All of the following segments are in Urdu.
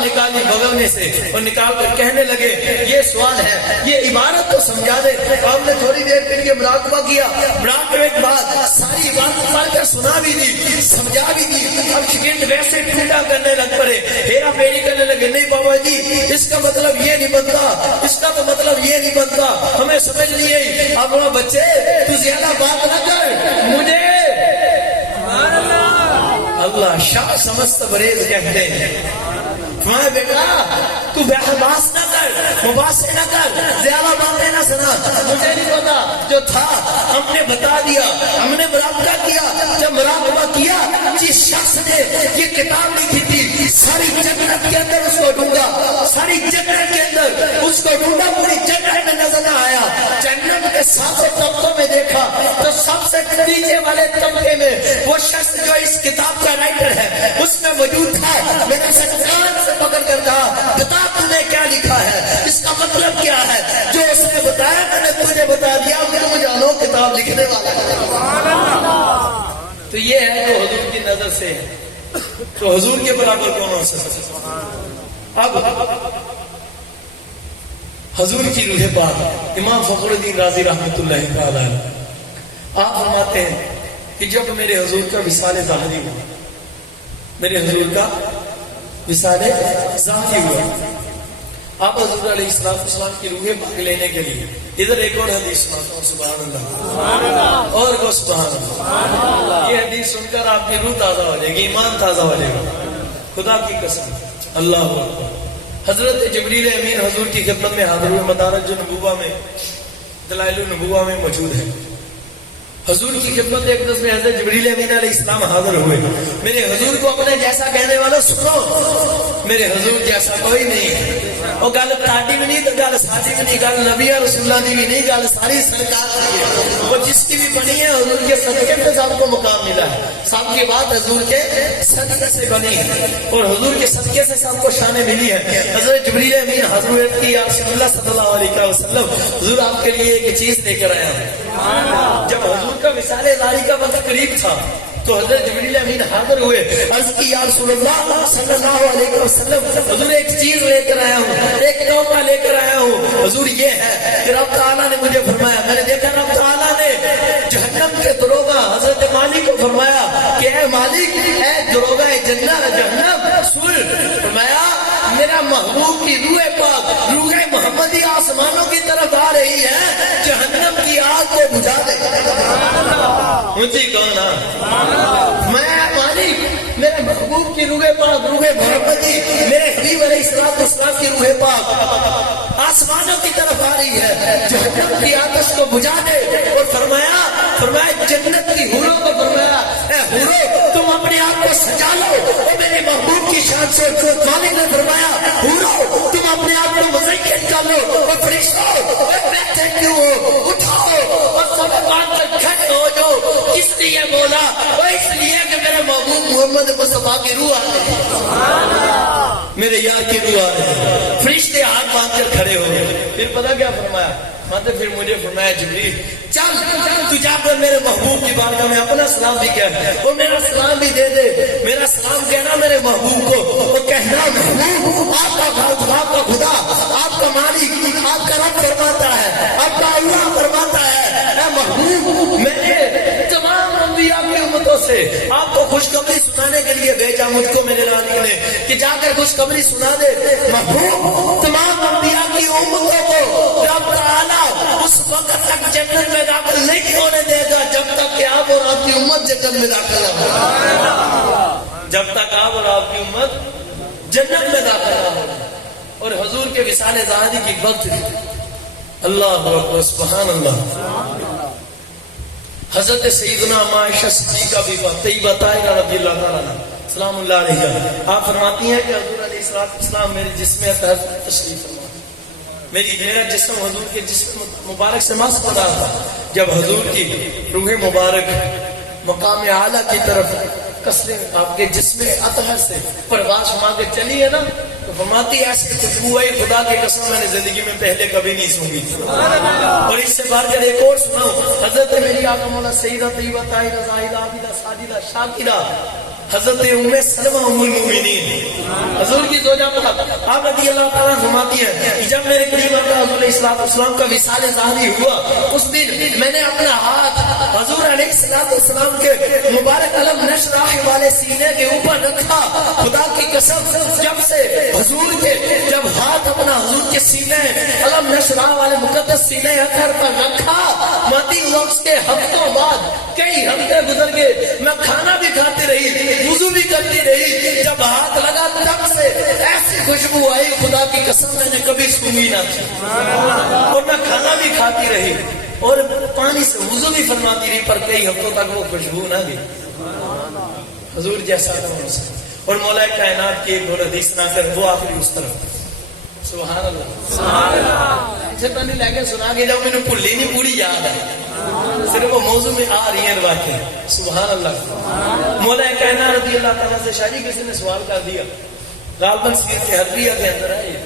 نکالی بغل میں سے اور نکال کر کہنے لگے یہ سوال ہے، یہ عبارت تو سمجھا دے۔ آپ نے تھوڑی دیر کے لیے مراقبہ کیا، مراقبے کے بعد ساری عبارت پڑھ کر سنا بھی دی، سمجھا بھی دی۔ اب شگرد ویسے ٹھنڈا کرنے لگ پڑے، ہیرا پھیری کرنے لگے، نہیں بابا جی اس کا مطلب یہ نہیں بنتا، اس کا تو مطلب یہ نہیں بنتا، ہمیں سمجھ نہیں آئی۔ اب وہ بچے تو زیادہ بات نہ کر، مجھے اللہ شاہ سمجھتا بریز کہتے ہیں، تمہارے بیٹا تو بحث نہ کر، مباحثے نہ کر، زیادہ باتیں نہ سنا، مجھے نہیں پتا، جو تھا ہم نے بتا دیا، ہم نے مراقبہ کیا۔ جب مراقبہ کیا جس شخص نے یہ کتاب لکھی تھی ساری جنت کے اندر اس کو ڈھونڈا، ساری جنت کے اندر اس کو ڈھونڈا، پوری جنت میں نظر نہ آیا۔ جنت کے ساتوں طبقوں میں دیکھا تو سب سے نیچے والے طبقے میں وہ شخص جو اس کتاب کا رائٹر ہے اس میں موجود تھا۔ میرا سرکار سے پکڑ کر کہا بتا تو نے کیا لکھا ہے، اس کا مطلب کیا ہے؟ جو اس نے بتایا میں نے تجھے بتا دیا، تم جانو کتاب لکھنے والا ہے۔ تو یہ ہے جو حضور کی نظر سے ہے، تو حضور کے برابر کون ہو سکتا؟ اب حضور کی روح پاک امام فخر الدین رازی رحمۃ اللہ تعالی آپ فرماتے ہیں کہ جب میرے حضور کا وصال ظاہری ہوا، میرے حضور کا وصال ظاہری ہوا، آپ حضور علیہ السلام کی روح پاک لینے کے لیے ادھر ایک اور حدیث سناتا ہوں، سبحان اللہ، اور وہ سبحان اللہ۔ یہ حدیث سن کر آپ کی روح تازہ ہو جائے گی، ایمان تازہ ہو جائے گا، خدا کی قسم، اللہ اکبر۔ حضرت جبریل امین حضور کی خدمت میں حاضر ہوئے، مدارج النبوہ میں، دلائل النبوہ میں موجود ہے۔ حضور کی خدمت ایک دس میں حضرت جبریل امین علیہ السلام حاضر ہوئے، میرے حضور کو اپنے جیسا کہنے والوں سنو، میرے حضور جیسا کوئی نہیں، وہ گل تاڑی بھی نہیں تو گل ساڑی بھی نہیں، گل نبی رسول اللہ دی بھی نہیں، گل ساری سرکار کی ہے، وہ جس کی بھی بنی ہے حضور کے صدقے میں سب کو مقام ملا ہے، سب کی بات حضور کے صدقے سے بنی ہے اور حضور کے صدقے سے سب کو شانیں ملی ہے۔ حضرت جبریل امین حضرت کی یا رسول اللہ صلی اللہ علیہ وسلم، حضور آپ کے لیے ایک چیز لے کر آیا ہوں۔ جب حضور کا وصال ظاہری کا وقت قریب تھا تو حضرت جبریل امین حاضر ہوئے، عرض کی یا رسول اللہ صلی اللہ علیہ وسلم، حضور ایک چیز لے کر آیا ہوں، ایک تحفہ لے کر آیا ہوں، حضور یہ ہے کہ رب تعالیٰ نے مجھے فرمایا، میں نے دیکھا رب تعالیٰ نے جہنم کے دروغہ حضرت مالک کو فرمایا کہ اے مالک، اے دروغہ جنت جہنم سن، فرمایا میرا محبوب کی روح پاک، روح محمدی آسمانوں کی طرف آ رہی ہے، جہنم کی آگ کو بجھا دے۔ مجھے کون میں مالک، میرے محبوب کی روح پاک، روح محمدی، میرے حبیب علیہ السلام کی روح پاک آسمانوں کی طرف آ رہی ہے، جہنم کی آتش کو بجھا دے۔ اور فرمایا جنت کی حوروں کو فرمایا اے حوروں تم اپنے آپ کو سجا لو، اور میرے محبوب کی شان سے مالک نے فرمایا حوروں تم اپنے آپ کو مزین کر لو، اور فرشتوں بیٹھے کیوں ہو، اٹھاؤ اور سب بات کر کھڑے ہو جاؤ۔ اس لیے بولا وہ اس لیے کہ میرے محبوب محمد مصطفیٰ کی روح آ رہی، میرے یار کی روح آ رہی۔ فرشتے ہاتھ باندھ کر کھڑے ہو گئے، پھر پتہ کیا فرمایا؟ پھر مجھے فرمایا جبریل چل تو جا کر میرے محبوب کی بارگاہ میں اپنا سلام بھی کہہ اور میرا سلام بھی دے دے، میرا سلام کہنا میرے محبوب کو، اور کہنا محبوب آپ کا خدا، آپ کا مالک، آپ کا رب فرماتا ہے، آپ کا اللہ فرماتا ہے اے محبوب میں نے تمام انبیاء کی امتوں سے آپ کو خوشخبری سنانے کے لیے بھیجا، مجھ کو میرے مالک نے کہ جا کر خوشخبری سنا دے۔ محبوب تمام انبیاء کی امتوں کو رب تعالیٰ اس وقت تک جنت میں داخل نہیں ہونے دے گا جب تک کہ آپ اور آپ کی امت جنت میں داخل ہو، جب تک آپ اور آپ کی امت جنت میں داخل ہو۔ اور حضور کے وصال ظاہری کی وقت اللہ اکبر سبحان اللہ، حضرت سیدنا عائشہ صدیقہ بھی طیبہ طاہرہ رضی اللہ تعالیٰ عنہا سلام اللہ علیہ آپ فرماتی ہیں کہ حضور علیہ السلام میرے جسم اطہر تشریف فرما، میرا جسم حضور کے جسم مبارک سے مس پڑا تھا، جب حضور کی روح مبارک مقام اعلیٰ کی طرف کسرے آپ کے جسم اطہر سے پرواز فرما کے چلی ہے نا، تو فرماتی ایسی خوشبو ہے خدا کی قسم میں نے زندگی میں پہلے کبھی نہیں سنی تھی۔ اور اس سے بڑھ کر ایک اور سناؤ، حضرت میری آقا مولا سیدہ طیبہ طاہرہ زاہدہ عابدہ ساجدہ شاکرہ حضرت ام سلمہ ام المؤمنین حضور کی زوجہ پاک آپ رضی اللہ تعالیٰ فرماتی ہیں کہ جب میرے قریب حضور علیہ السلام کا وصال ظاہری ہوا اس دن میں نے اپنا ہاتھ حضور علیہ السلام کے مبارک علم نشراح والے سینے کے اوپر رکھا. خدا کی قسم جب سے حضور کے جب ہاتھ اپنا حضور کے سینے علم نشراح والے مقدس سینے اطہر پر رکھا ماتی وقت کے ہفتوں بعد کئی ہفتے گزر گئے میں کھانا بھی کھاتی رہی وضو بھی کرتی رہی جب ہاتھ لگا تب سے ایسی خوشبو آئی خدا کی قسم میں نے کبھی سنی نہ تھی اور میں کھانا بھی کھاتی رہی اور پانی سے وضو بھی فرماتی رہی پر کئی ہفتوں تک وہ خوشبو نہ دی حضور جیسا اور مولا کائنات کی ایک اور حدیث نہ کر وہ آخری اس طرف سبحان اللہ سے پہلے لے کے سنا کے جاؤ میں نے بھلی نہیں پوری یاد ہے صرف وہ موضوع میں آ رہی ہیں باتیں سبحان اللہ. مولا کائنات رضی اللہ تعالیٰ سے شاید کسی نے سوال کر دیا غالباً سیرت حربیہ کے اندر ہے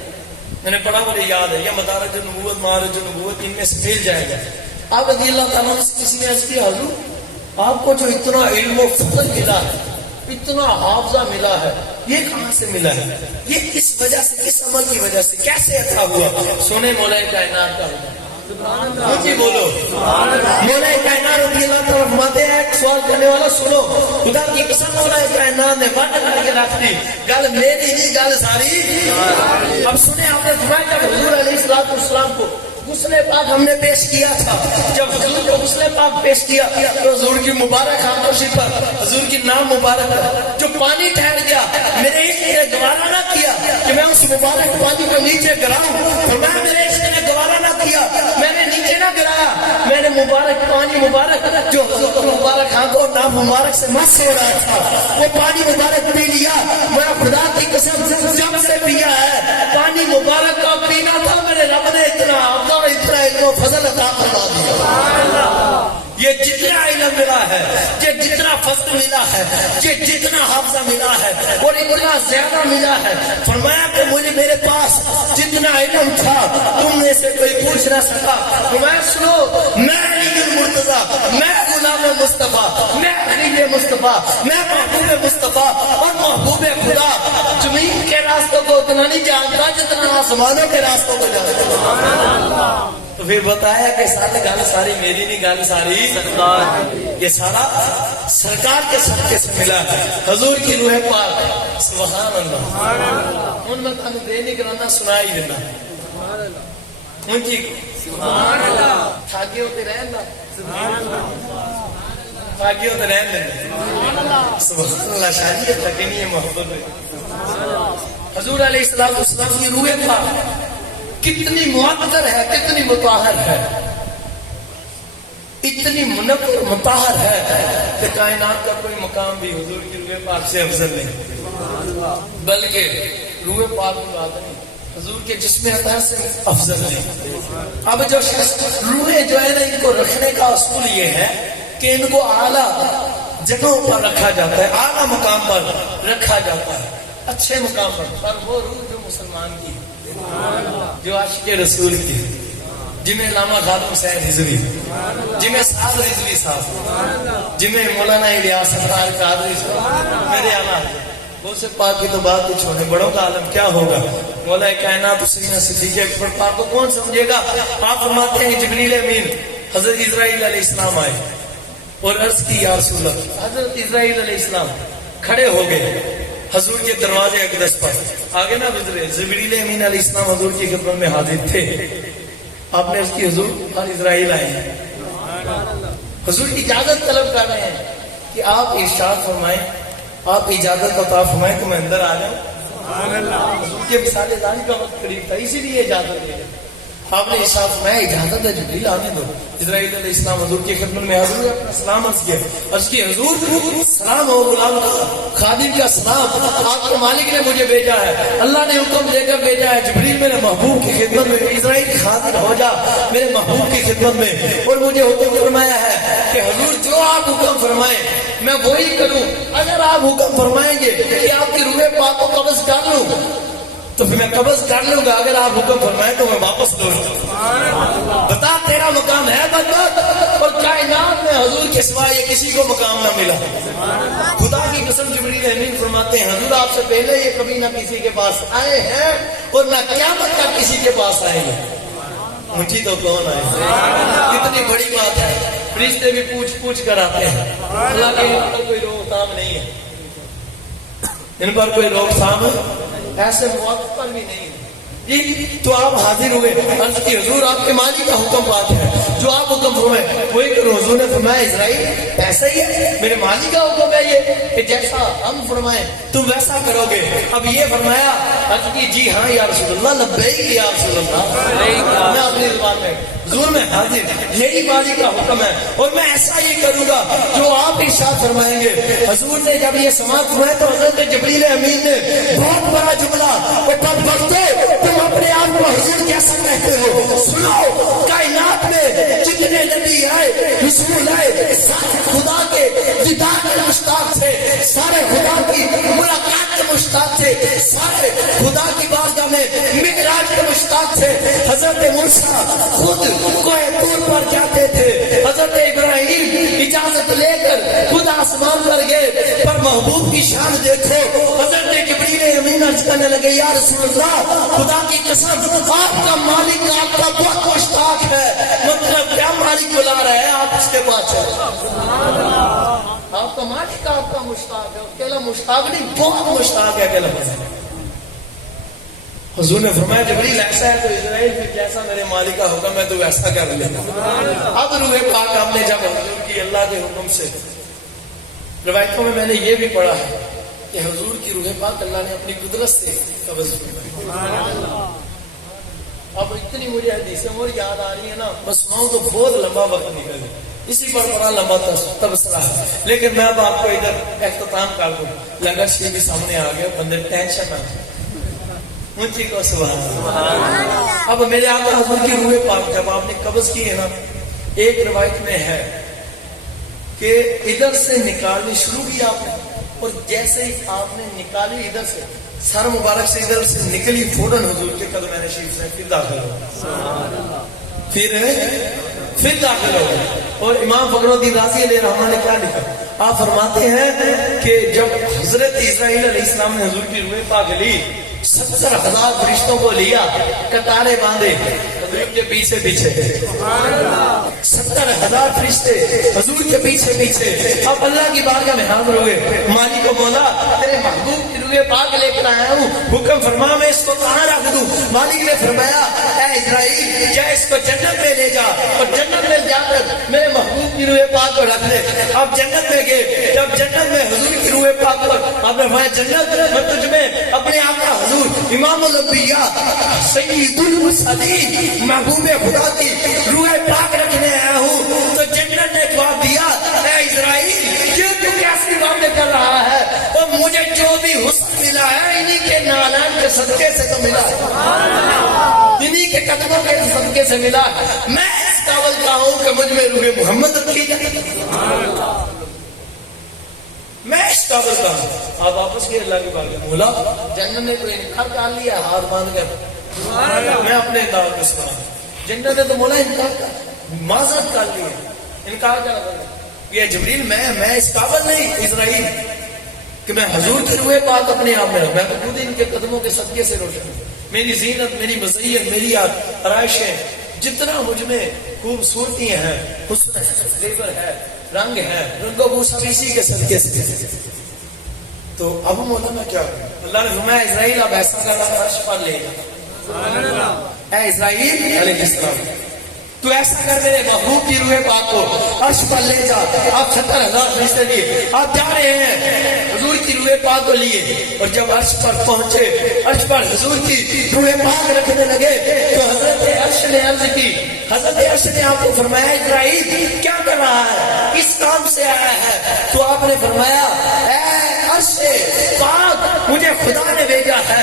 میں نے پڑھا مجھے یاد ہے یہ مدارج النبوت معارج النبوت ان میں سے مل جائے گا. آپ رضی اللہ تعالیٰ سے کسی نے عرض کیا حضور آپ کو جو اتنا علم و فضل ملا ہے اتنا حافظہ ملا ہے یہ کہاں سے ملا ہے یہ کس وجہ سے کس عمل کی وجہ سے کیسے عطا ہوا. سونے مولا کائنات کا جی بولو مولا کائنات رضی اللہ تعالیٰ فرماتے ہیں ایک سوال کرنے والا سنو خدا کی قسم مولا کائنات نے بات کر کے رکھ دی گل میری نہیں گل ساری. اب سنے آپ نے فرمایا جب حضور علیہ السلام کو غسل پاک ہم نے پیش کیا تھا جب حضور کو غسل پاک پیش کیا تو حضور کی مبارک آنکھوں پر حضور کی نام مبارک جو پانی ٹھہر گیا میرے عشق نے گوارا نہ کیا کہ میں اس مبارک پانی کو نیچے گراؤں فرمایا میرے عشق نے گوارا نہ کیا میں نے نیچے نہ گرایا میں نے مبارک پانی مبارک جو حضور کو مبارک آنکھوں اور نام مبارک سے مس ہو رہا تھا وہ پانی مبارک پی لیا. میں خدا کی قسم جب سے پیا ہے پانی مبارک کا پینا تھا میرے رب نے اتنا اور اتنا علم و فضل عطا فرما دیا. یہ جتنا علم ملا ہے یہ جتنا فضل ملا ہے یہ جتنا حافظہ ملا ہے اور اتنا زیادہ ملا ہے فرمایا کہ مجھے میرے پاس جتنا علم تھا تم میں سے کوئی پوچھ نہ سکا. فرمایا سنو میں علی المرتضی میں غلام مصطفیٰ میں علی مصطفیٰ میں محبوب مصطفیٰ اور محبوب خدا زمین کے راستوں کو اتنا نہیں جانتا جتنا آسمانوں کے راستوں کو جانتا. تو پھر بتایا کہ سارے گل ساری میری نہیں گل ساری سرکار یہ سارا سرکار کے صدقے سے ملا ہے حضور کی روح پاک سبحان اللہ. ان میں تھانو دے نہیں کرانا سنا ہی دینا ان کی سبحان اللہ تھاگے ہوتے رہن دا تھاگے ہوتے رہن دینا سبحان اللہ. شاید یہ تھکے نہیں ہے محبت ہے حضور علیہ السلام کی روح پاک کتنی معطر ہے کتنی مطہر ہے اتنی منور مطہر ہے کہ کائنات کا کوئی مقام بھی حضور کی روح پاک سے افضل نہیں بلکہ روح پاک کی بات نہیں حضور کے جسم اطہر سے افضل نہیں. اب جو روحیں جو ہے نا ان کو رکھنے کا اصول یہ ہے کہ ان کو اعلیٰ جگہوں پر رکھا جاتا ہے اعلیٰ مقام پر رکھا جاتا ہے اچھے مقام پر وہ روح جو مسلمان کی جو عاشق رسول کی جنہیں علامہ خادم حسین رضوی جنہیں صاحب رضوی صاحب جنہیں مولانا الیاس سرکار قادری صاحب میرے آنا وہ سے پاک کی تو بات کچھ ہونے بڑوں کا عالم کیا ہوگا. مولا کائنات حسین صدیق اکبر پاک کو کون سمجھے گا. آپ فرماتے ہیں جبریل امین حضرت اسرائیل علیہ السلام آئے اور عرض کی یا رسول اللہ. حضرت اسرائیل علیہ السلام کھڑے ہو گئے حضور کے دروازے اقدس پر آگے نہ گزرے. جبریل امین علیہ السلام حضور کی خدمت میں حاضر تھے. آپ نے اس کی حضور اور اسرائیل آئے ہیں حضور کی اجازت طلب کر رہے ہیں کہ آپ ارشاد فرمائیں آپ اجازت عطا فرمائیں کہ میں اندر آ جاؤں. حضور کے وصال ظاہر کا وقت قریب تھا اسی لیے اجازت دے آپ نے ارشاد فرمایا اجازت ہے جبریل آنے دو. اسرائیل علیہ السلام حضور کی خدمت میں حاضر ہوئے اپنا سلام عرض کیا عرض کی حضور سلام ہو غلام خادم کا سلام آپ کے مالک نے مجھے بھیجا ہے اللہ نے حکم دے کر بھیجا ہے جبریل میرے محبوب کی خدمت میں اسرائیل حاضر ہو جا میرے محبوب کی خدمت میں اور مجھے حکم فرمایا ہے کہ حضور جو آپ حکم فرمائیں میں وہی کروں. اگر آپ حکم فرمائیں گے کہ آپ کی روح پاک کو قبض کر لوں تو پھر میں قبض کر لوں گا، اگر آپ حکم فرمائیں تو میں واپس لوٹ جاؤں۔ بتا تیرا مقام ہے بدبخت، اور کائنات میں حضور کے سوا یہ کسی کو مقام نہ ملا۔ خدا کی قسم جبریل امین فرماتے ہیں حضور آپ سے پہلے یہ کبھی نہ کسی کے پاس آئے ہیں اور نہ قیامت تک کسی کے پاس آئیں گے۔ مجھے تو کون آئے؟ کتنی بڑی بات ہے، فرشتے بھی پوچھ کر آتے ہیں۔ اللہ کے ان پر کوئی روک تھام نہیں ہے، ان پر کوئی روک تھام ایسے موقع پر بھی نہیں ہے۔ جی تو آپ حاضر ہوئے، عرض کی حضور آپ کے مالک کا حکم بات ہے، جو آپ حکم فرمائیں وہی کرو۔ حضور نے فرمایا اسرائیل ایسا ہی ہے، میرے مالک کا حکم ہے یہ کہ جیسا ہم فرمائیں تم ویسا کرو گے۔ اب یہ فرمایا، عرض کی جی ہاں یا رسول اللہ، لبیک یا رسول اللہ، میں اپنی زبان میں حضور میں حاضر، یہی مالک کا حکم ہے اور میں ایسا ہی کروں گا جو آپ ارشاد فرمائیں گے۔ حضور نے جب یہ سماعت فرمایا تو حضرت جبریل امین نے بہت بڑا جملہ، تم اپنے آپ کو حضور کیسا کہتے ہو؟ سنو، کائنات میں جتنے نبی آئے، رسول آئے، سارے خدا کے دیدار کے مشتاق تھے، سارے خدا کی ملاقات کے مشتاق تھے، سارے خدا کی بارگاہ میں معراج کے مشتاق تھے۔ حضرت موسیٰ خود کوہ طور پر جاتے تھے، حضرت ابراہیم اجازت لے کر خود آسمان پر گئے، پر محبوب کی شان دیکھو۔ حضرت جبریل امین عرض کرنے لگے یا رسول اللہ، خدا کی قسم آپ کا مالک آپ کا بہت مشتاق ہے۔ مطلب کیا مالک بلا رہا ہے، آپ اس کے پاس ہے، آپ کا مالک آپ کا مشتاق ہے، اکیلا مشتاق نہیں بہت مشتاق ہے اکیلا بس۔ حضور نے فرمایا جبریل ایسا ہے تو اسرائیل میں جیسا میرے مالک کا حکم ہے تو ویسا کر لے۔ اب روح پاک ہم نے جب حضور کی اللہ کے حکم سے، روایتوں میں نے یہ بھی پڑھا ہے کہ حضور کی روح پاک اللہ نے اپنی قدرت سے قبض فرمائی۔ اب اتنی مجھے حدیثیں اور یاد آ رہی ہیں نا، بس سناؤں تو بہت لمبا وقت نکل گیا، اسی پر بڑا لمبا تبصرہ ہے، لیکن میں اب آپ کو ادھر اختتام کر دوں۔ لنگر شریف بھی سامنے آ گیا، بندے ٹینشن نہ مجھے کو سبحان اللہ۔ اب میرے آقا حضور کی روح پاک جب آپ نے قبض کی ہے نا، ایک روایت میں ہے کہ ادھر سے نکالنی شروع کی آپ نے، اور جیسے ہی آپ نے نکالی ادھر سے، سر مبارک سے ادھر سے نکلی، فوراً حضور کے قدم شریف سے پھر داخل ہو، پھر داخل ہو۔ اور امام فخر الدین رازی علیہ رحمہ نے کیا لکھا، آپ فرماتے ہیں کہ جب حضرت اسرائیل علیہ السلام نے حضور کی روح پاک لی، 70,000 فرشتوں کو لیا، قطاریں باندھے حضور کے پیچھے 70,000 فرشتے حضور کے پیچھے۔ اب اللہ کی بارگاہ میں حاضر ہوئے، مالک و مولا تیرے محبوب کی روح پاک لے کر آیا ہوں، حکم فرما میں اس کو کہاں رکھ دوں؟ مالک نے فرمایا اے اسرائیل جا اس کو جنت میں لے جا، اور جنت میں جا کر میرے محبوب کی روح پاک کو رکھ دے۔ اب جنت میں گئے، جب جنت میں حضور کی روح پاک پر آپ نے فرمایا جنت میں تجھ میں اپنے آپ کا حضور امام الانبیاء سید المرسلین محبوب خدا کی روح پاک رکھنے آیا ہوں۔ تو جنت نے جواب دیا اے اسرائیل کیوں تو کیسی باتیں کر رہا ہے، اور مجھے جو بھی حسن ملا ہے انہی کے نالان کے صدقے سے تو ملا ہے، انہی کے قدموں کے صدقے سے ملا ہے۔ میں اس قابل کا ہوں کہ مجھ میں روح محمد رکھی جائے، میں اس قابل کا ہوں۔ آپ واپس گئے اللہ کی بارگاہ، مولا جنت نے تو انکار کر لیا، ہاتھ باندھ کر میں اپنے دعوت کو سنا۔ جنت نے تو مولا انکار کر معذرت کر لی، انکار کر یہ جبریل میں اس قابل نہیں اسرائیل کہ میں حضور کی روح پاک اپنے آپ میں رکھ، میں تو خود ان کے قدموں کے صدقے سے روشن ہوں۔ میری زینت، میری مزین، میری آرائشیں، جتنا مجھ میں خوبصورتی ہیں، حسن ہے، زیور ہے، رنگ ہے، رنگوں کو سب اسی کے صدقے سے۔ تو اب مولانا کیا اللہ نے فرمایا اسرائیل اب ایسا کرنا عرش پر لے گا، اے اسرائیل علیہ السلام تو ایسا کر میرے محبوب کی روح پاک کو عرش پر لے جا۔ آپ 70,000 فرشتے لیے آپ جا رہے ہیں، حضور کی روح پاک کو لیے، اور جب عرش پر پہنچے، عرش پر حضور کی روح پاک رکھنے لگے تو حضرت عرش نے عرض کی، حضرت عرش نے آپ کو فرمایا اسرائیل کیا کر رہا ہے، کس کام سے آیا ہے؟ تو آپ نے فرمایا اے عرش پاک مجھے خدا نے بھیجا ہے،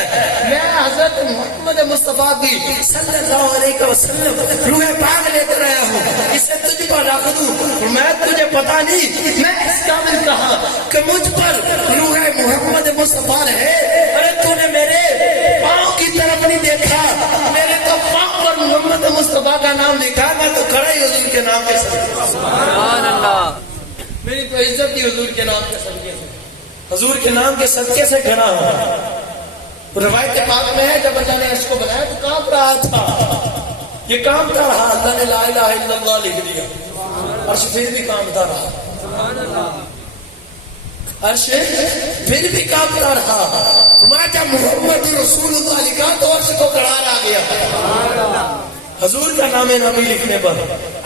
میں حضرت محمد مصطفیٰ کی صلی اللہ علیہ وسلم روح پاک لے کر آیا ہوں، اسے تجھ پر رکھ دوں۔ میں تجھے پتا نہیں میں اس قابل کہا کہ مجھ پر روح محمد مصطفیٰ ہے، ارے تو نے میرے پاؤں کی نہیں دیکھا، میرے تو پاک پر محمد مصطفیٰ کا نام لکھا، میں تو کھڑا ہی حضور کے نام کے صدقے، سبحان اللہ، میری تو عزت ہی حضور کے نام کے صدقے سے، حضور کے نام کے صدقے سے کھڑا ہوں۔ روایت پاک میں ہے جب اللہ نے عرش کو بنایا تو کانپ رہا تھا، یہ کانپتا رہا، اللہ نے لا الہ الا اللہ لکھ دیا، عرش پھر بھی کانپتا رہا، سبحان اللہ، عرش پھر بھی کانپتا رہا۔ فرمایا جب محمد رسول اللہ لکھا تو عرش کو قرار آ گیا، حضور کا نام نامی لکھنے پر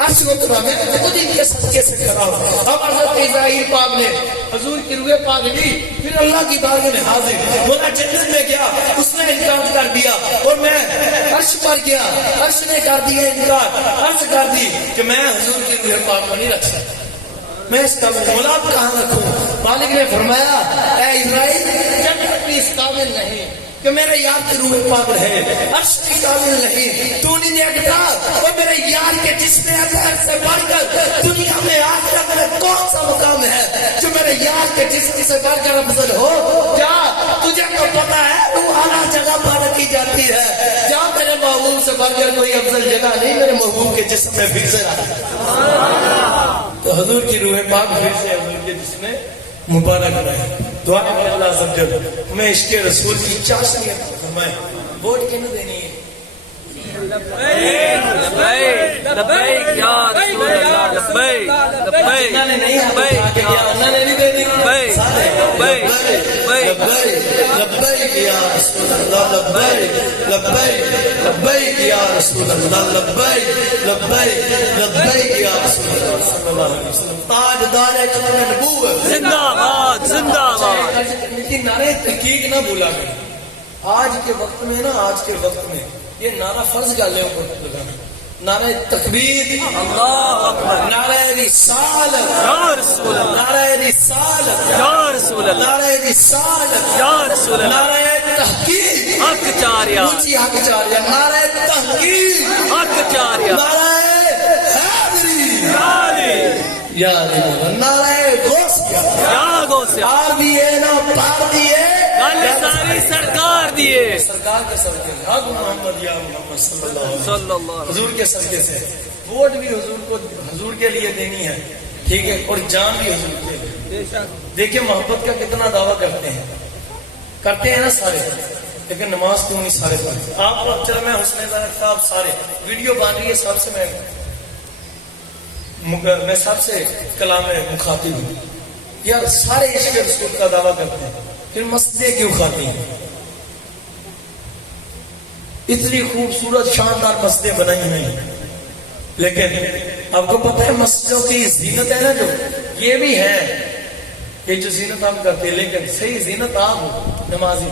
عرش کو قرار، میں تو خود ان کے صدقے سے کھڑا ہوں۔ اب حضرت اسرائیل پاک نے حضور کی روح پاک لی، پھر اللہ کی بارگاہ میں حاضر، بولا جنت میں گیا، اس نے انکار کر دیا، اور میں عرش پر گیا، عرش نے کر دیا انکار، عرض کر دی کہ میں حضور کی روح پاک کو نہیں رکھ سکتا، میں اس کا غلام کہاں رکھوں؟ مالک نے فرمایا اے اسرائیل جنت بھی اس قابل نہیں کہ میرے یار کی روح پاک رہے، عرش کی قابل نہیں، تو نہیں دیکھتا وہ میرے یار کے جسم اطہر سے بڑھ کر دنیا میں آخرت میں کون سا مقام ہے جو میرے یار کے جسم سے بڑھ کر افضل ہو؟ کیا تجھے تو پتا ہے روح اعلیٰ جگہ پر رکھی جاتی ہے، جہاں میرے محبوب سے بڑھ کر کوئی افضل جگہ نہیں میرے محبوب کے جسم میں پھر سے رہا۔ تو حضور کی روح پاک پھر سے حضور کے جسم میں مبارک رہے۔ دعا کریں اللہ عز و جل ہمیں عشق رسول کی چاشنی فرمائے۔ ووٹ کن دینی ہے؟ لبیک لبیک یا رسول اللہ، لبیک لبیک انہوں نے نہیں لبیک انہوں نے نہیں دینی، لبیک لبیک لبیک لبیک یا رسول اللہ، لبیک لبیک لبیک یا رسول اللہ، لبیک لبیک لبیک یا رسول اللہ صلی اللہ علیہ وسلم۔ تاجدار ختم نبوت زندہ باد، زندہ باد۔ لیکن نعرہ تحقیق نہ بھولا کریں، آج کے وقت میں نا، آج کے وقت میں یہ نعرہ فرض گالے اوپر لگانا، نعرہ تکبیر، اللہ اکبر، نعرہ رسالت یا رسول اللہ، نعرہ رسالت یا رسول اللہ، نعرہ رسالت یا رسول اللہ، نعرہ تحقیق حق چاریا، اونچی حق چاریا، نعرہ تحقیق، حق چاریا، نعرہ حیدری، علی یا علی، نعرہ غوثیہ، یا غوثیہ، آر دیے نا پار دیے، گل ساری سرکار دیے، سرکار کے صدقے سے، حق محمد یا محمد صلی اللہ علیہ وسلم، صلی اللہ علیہ حضور کے صدقے سے۔ ووٹ بھی حضور کو، حضور کے لیے دینی ہے، ٹھیک ہے، اور جان بھی حضور کے لیے۔ دیکھیں محبت کا کتنا دعویٰ کرتے ہیں نا سارے، لیکن نماز کیوں نہیں سارے پڑھتے؟ آپ کو چلو میں حسن زاہد صاحب سارے ویڈیو بن رہی ہے، سب سے میں سب سے کلام میں مخاطب ہوں، یار سارے عشق رسول کا دعویٰ کرتے ہیں، پھر مسجدیں کیوں کھاتی ہیں؟ اتنی خوبصورت شاندار مسجدیں بنائی نہیں، لیکن آپ کو پتہ ہے مسجدوں کی زینت ہے نا، جو یہ بھی ہے، یہ جو زینت ہم کرتے ہیں، لیکن صحیح زینت آپ ہو نمازی،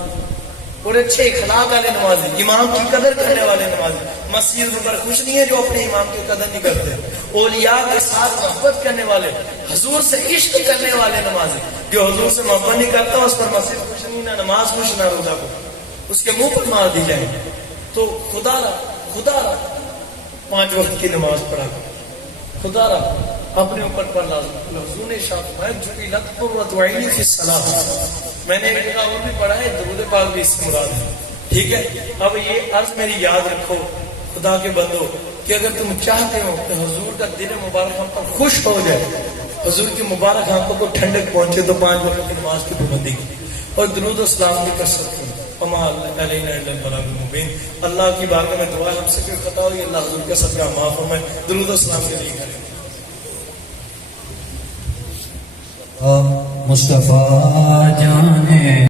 اور اچھے اخلاق والے نمازی، امام کی قدر کرنے والے نمازی۔ مسجد پر خوش نہیں ہے جو اپنے امام کی قدر نہیں کرتے، اولیاء کے ساتھ محبت کرنے والے، حضور سے عشق کرنے والے نمازی۔ جو حضور سے محبت نہیں کرتا اس پر مسجد خوش نہیں، نہ نماز خوش، نہ روزہ کو، اس کے منہ پر مار دی جائے۔ تو خدا را 5 وقت کی نماز پڑھا، خدا را اپنے اوپر پر لازم۔ حضور نے ارشاد فرمایا جعلت قرۃ عینی فی الصلاۃ، میں نے ایک جگہ اور بھی پڑھا ہے، درود پاک بھی اس سے مراد ہے، ٹھیک ہے۔ اب یہ عرض میری یاد رکھو خدا کے بندو کہ اگر تم چاہتے ہو کہ حضور کا دل مبارک ہم پر خوش ہو جائے، حضور کی مبارک آنکھوں کو ٹھنڈک پہنچے، تو 5 وقت کی نماز کی پابندی کی اور درود و سلام بھی کر سکتے ہیں۔ وما علینا الا البلاغ المبین۔ اللہ کی بارگاہ میں دعا ہے ہم سے کوئی خطا ہوئی اللہ حضور کا صدقہ معاف فرمائے، درود و سلام کے لیے کریں۔ مصطفیٰ جانے